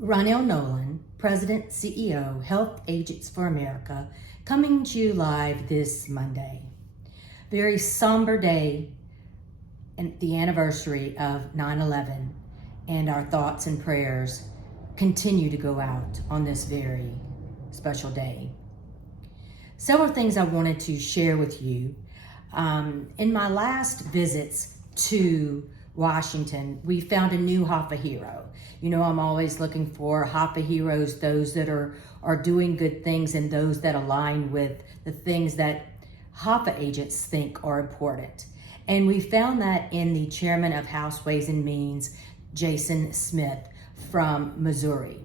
Ronell Nolan, President, CEO, Health Agents for America, coming to you live this Monday. Very somber day and the anniversary of 9/11, and our thoughts and prayers continue to go out on this very special day. Several things I wanted to share with you. In my last visits to Washington, we found a new HAFA hero. You know, I'm always looking for HAFA heroes, those that are doing good things and those that align with the things that HAFA agents think are important. And we found that in the chairman of House Ways and Means, Jason Smith from Missouri.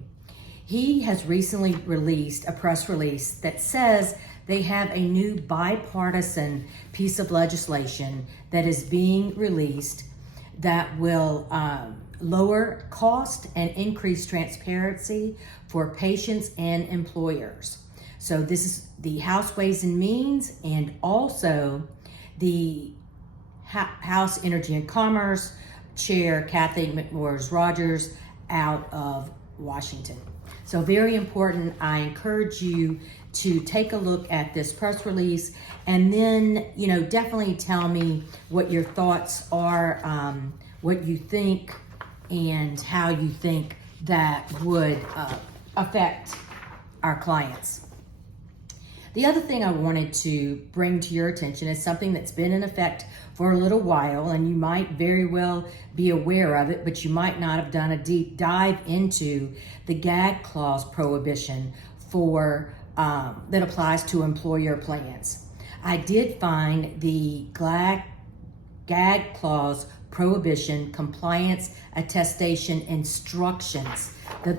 He has recently released a press release that says they have a new bipartisan piece of legislation that is being released that will lower cost and increase transparency for patients and employers. So this is the House Ways and Means and also the House Energy and Commerce Chair Kathy McMorris-Rogers out of Washington. So very important. I encourage you to take a look at this press release and then, definitely tell me what your thoughts are, what you think, and how you think that would affect our clients. The other thing I wanted to bring to your attention is something that's been in effect for a little while, and you might very well be aware of it, but you might not have done a deep dive into the gag clause prohibition for that applies to employer plans. I did find the gag clause prohibition compliance attestation instructions.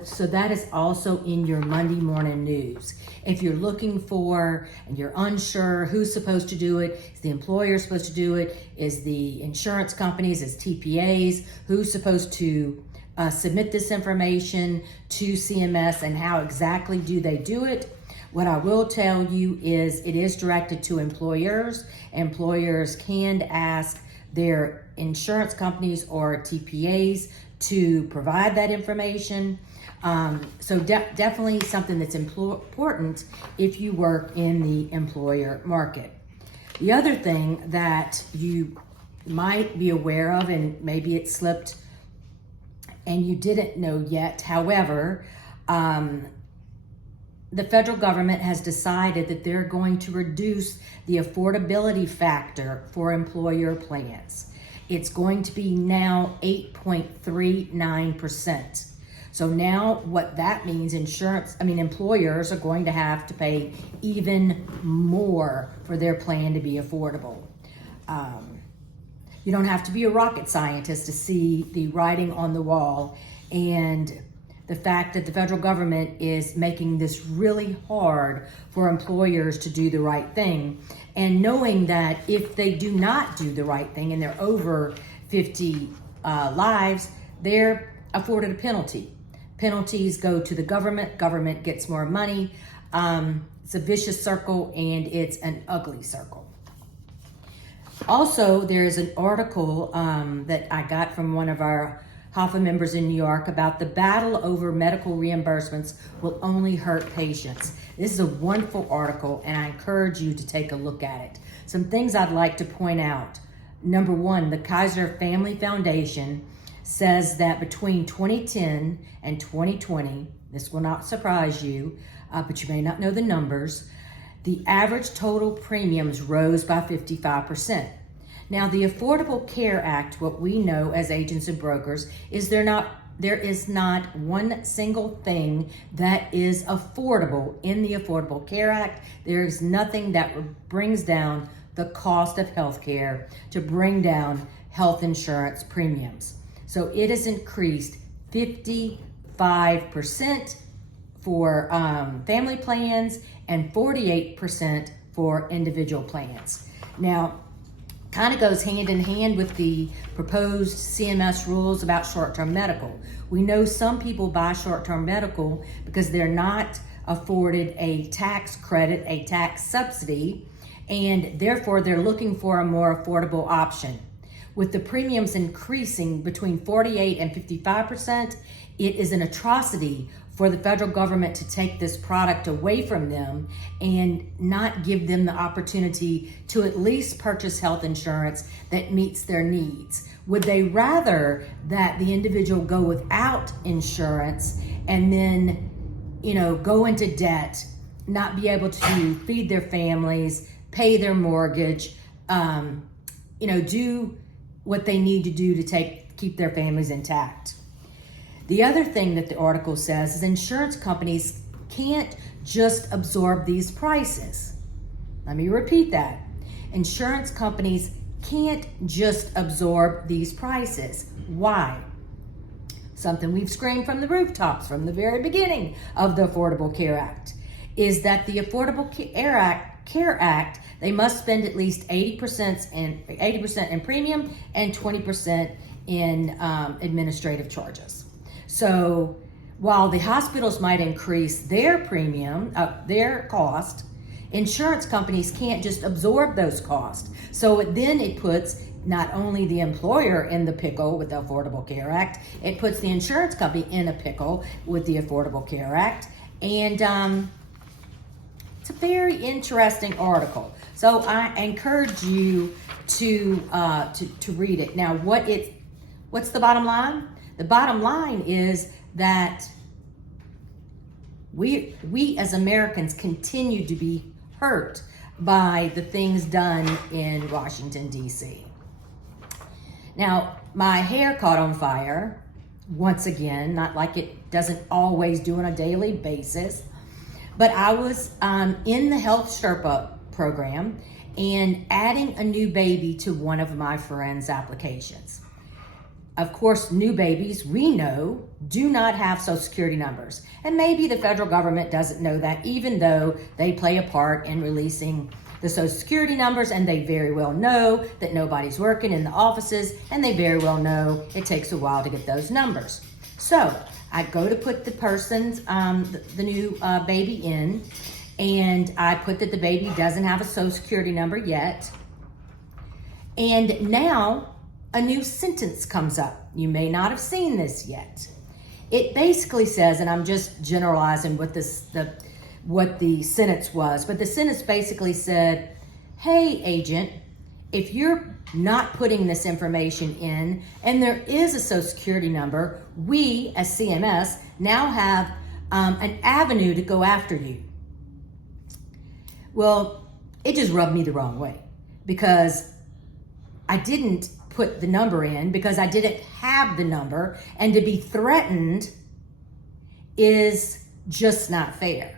So that is also in your Monday morning news. If you're looking for and you're unsure who's supposed to do it, is the employer supposed to do it, is the insurance companies, is TPAs, who's supposed to submit this information to CMS and how exactly do they do it? What I will tell you is it is directed to employers. Employers can ask their insurance companies or TPAs to provide that information. So definitely something that's important if you work in the employer market. The other thing that you might be aware of, and maybe it slipped and you didn't know yet, however, the federal government has decided that they're going to reduce the affordability factor for employer plans. It's going to be now 8.39%. So now what that means, employers are going to have to pay even more for their plan to be affordable. You don't have to be a rocket scientist to see the writing on the wall and the fact that the federal government is making this really hard for employers to do the right thing, and knowing that if they do not do the right thing and they're over 50 lives, they're afforded a penalty. Penalties go to the government gets more money. It's a vicious circle and it's an ugly circle. Also, there's an article that I got from one of our HAFA members in New York about the battle over medical reimbursements will only hurt patients. This is a wonderful article and I encourage you to take a look at it. Some things I'd like to point out. Number one, the Kaiser Family Foundation says that between 2010 and 2020, this will not surprise you, but you may not know the numbers, the average total premiums rose by 55%. Now, the Affordable Care Act, what we know as agents and brokers, is there is not one single thing that is affordable in the Affordable Care Act. There is nothing that brings down the cost of health care to bring down health insurance premiums. So it has increased 55% for family plans and 48% for individual plans. Now, kind of goes hand in hand with the proposed CMS rules about short-term medical. We know some people buy short-term medical because they're not afforded a tax credit, a tax subsidy, and therefore they're looking for a more affordable option. With the premiums increasing between 48 and 55%, it is an atrocity for the federal government to take this product away from them and not give them the opportunity to at least purchase health insurance that meets their needs. Would they rather that the individual go without insurance and then, go into debt, not be able to feed their families, pay their mortgage, do what they need to do to keep their families intact? The other thing that the article says is insurance companies can't just absorb these prices. Let me repeat that. Insurance companies can't just absorb these prices. Why? Something we've screamed from the rooftops from the very beginning of the Affordable Care Act is that the Affordable Care Act, they must spend at least 80% in premium and 20% in administrative charges. So while the hospitals might increase their premium, their cost, insurance companies can't just absorb those costs. So then it puts not only the employer in the pickle with the Affordable Care Act, it puts the insurance company in a pickle with the Affordable Care Act. And it's a very interesting article. So I encourage you to read it. Now, what's the bottom line? The bottom line is that we as Americans continue to be hurt by the things done in Washington, D.C. Now, my hair caught on fire once again, not like it doesn't always do on a daily basis, but I was in the Health Sherpa program and adding a new baby to one of my friend's applications. Of course, new babies, we know, do not have Social Security numbers. And maybe the federal government doesn't know that, even though they play a part in releasing the Social Security numbers, and they very well know that nobody's working in the offices, and they very well know it takes a while to get those numbers. So I go to put the person's, the new baby in, and I put that the baby doesn't have a Social Security number yet. And now a new sentence comes up. You may not have seen this yet. It basically says, and I'm just generalizing what the sentence was, but the sentence basically said, hey, agent, if you're not putting this information in and there is a Social Security number, we as CMS now have an avenue to go after you. Well, it just rubbed me the wrong way because I didn't put the number in because I didn't have the number, and to be threatened is just not fair.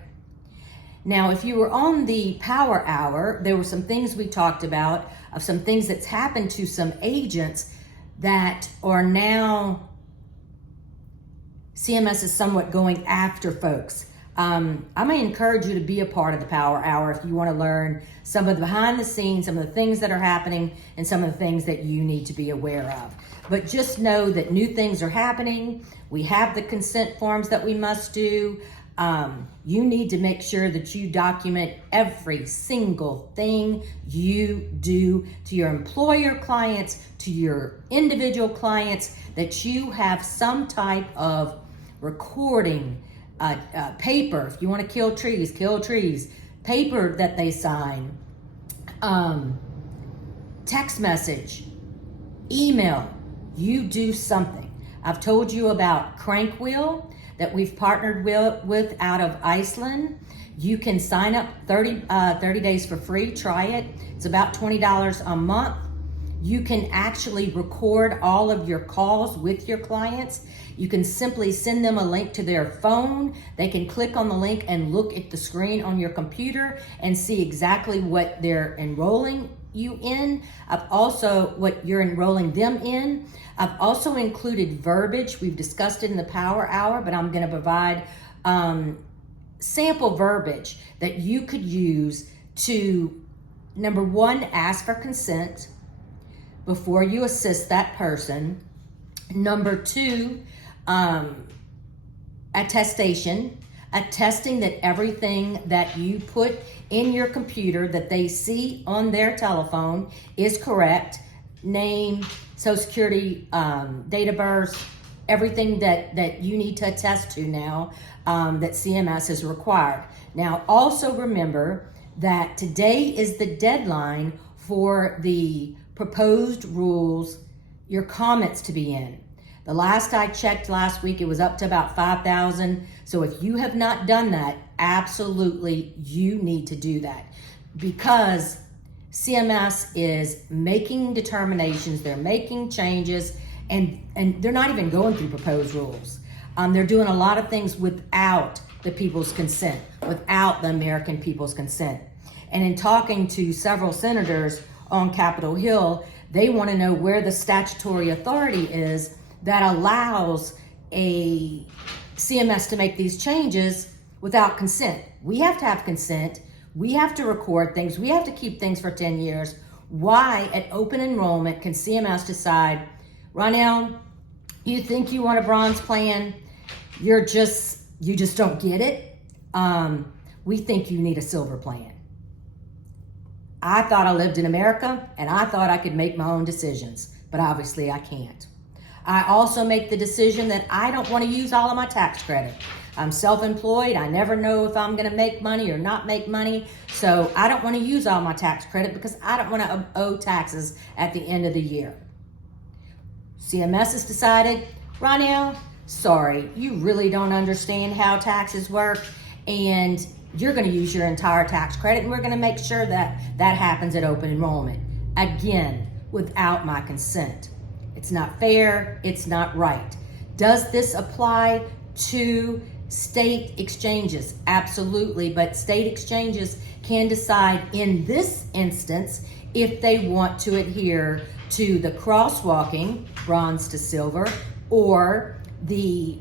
Now, if you were on the Power Hour, there were some things we talked about of some things that's happened to some agents that are now CMS is somewhat going after folks. I may encourage you to be a part of the Power Hour if you want to learn some of the behind the scenes, some of the things that are happening, and some of the things that you need to be aware of. But just know that new things are happening. We have the consent forms that we must do. You need to make sure that you document every single thing you do to your employer clients, to your individual clients, that you have some type of recording, paper. If you want to kill trees, paper that they sign, text message, email, you do something. I've told you about Crankwheel that we've partnered with out of Iceland. You can sign up 30 days for free, try it. It's about $20 a month. You can actually record all of your calls with your clients. You can simply send them a link to their phone. They can click on the link and look at the screen on your computer and see exactly what they're enrolling you in. What you're enrolling them in. I've also included verbiage. We've discussed it in the Power Hour, but I'm going to provide sample verbiage that you could use to, number one, ask for consent before you assist that person. Number two, attesting that everything that you put in your computer that they see on their telephone is correct. name, social security, date of birth, everything that you need to attest to now that CMS has required. Now, also remember that today is the deadline for the proposed rules, your comments to be in. The last I checked last week, it was up to about 5,000. So if you have not done that, absolutely you need to do that, because CMS is making determinations, they're making changes, and they're not even going through proposed rules. They're doing a lot of things without the people's consent, without the American people's consent. And in talking to several senators on Capitol Hill, they want to know where the statutory authority is that allows a CMS to make these changes without consent. We have to have consent. We have to record things. We have to keep things for 10 years. Why at open enrollment can CMS decide, Ronell, you think you want a bronze plan? You just don't get it. We think you need a silver plan. I thought I lived in America and I thought I could make my own decisions, but obviously I can't. I also make the decision that I don't want to use all of my tax credit. I'm self-employed. I never know if I'm going to make money or not make money. So I don't want to use all my tax credit because I don't want to owe taxes at the end of the year. CMS has decided, Ronell, sorry, you really don't understand how taxes work, and you're going to use your entire tax credit, and we're going to make sure that that happens at open enrollment. Again, without my consent. It's not fair. It's not right. Does this apply to state exchanges? Absolutely, but state exchanges can decide in this instance if they want to adhere to the crosswalking, bronze to silver, or the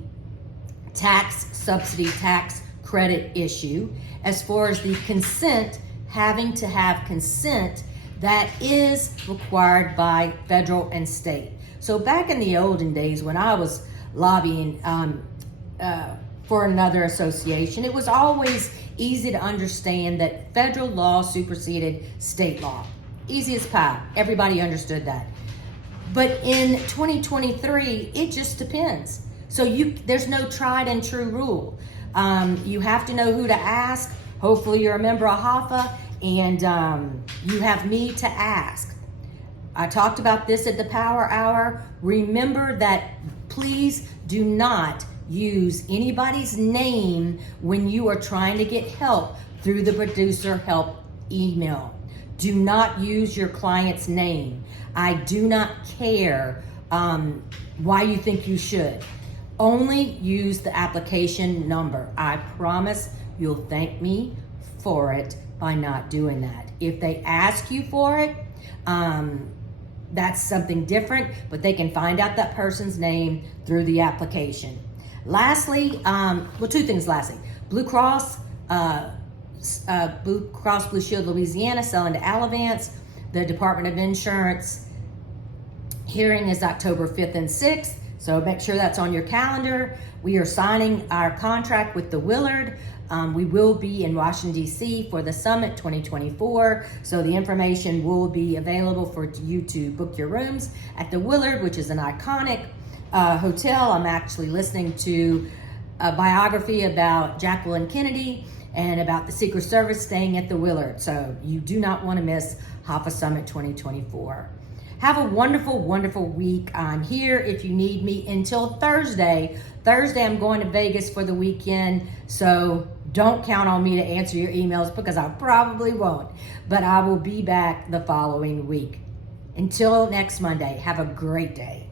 tax subsidy, tax credit issue. As far as the consent, having to have consent that is required by federal and state. So back in the olden days when I was lobbying for another association, it was always easy to understand that federal law superseded state law. Easy as pie. Everybody understood that. But in 2023, it just depends. So there's no tried and true rule. You have to know who to ask. Hopefully you're a member of HAFA and you have me to ask. I talked about this at the Power Hour. Remember that please do not use anybody's name when you are trying to get help through the producer help email. Do not use your client's name. I do not care why you think you should. Only use the application number. I promise you'll thank me for it by not doing that. If they ask you for it, that's something different, but they can find out that person's name through the application. Lastly, two things lastly. Blue Cross Blue Shield Louisiana selling to Alavance. The Department of Insurance hearing is October 5th and 6th, so make sure that's on your calendar. We are signing our contract with the Willard. We will be in Washington, D.C. for the Summit 2024, so the information will be available for you to book your rooms at the Willard, which is an iconic hotel. I'm actually listening to a biography about Jacqueline Kennedy and about the Secret Service staying at the Willard, so you do not want to miss HAFA Summit 2024. Have a wonderful, wonderful week. I'm here if you need me until Thursday. Thursday, I'm going to Vegas for the weekend, so don't count on me to answer your emails because I probably won't, but I will be back the following week. Until next Monday, have a great day.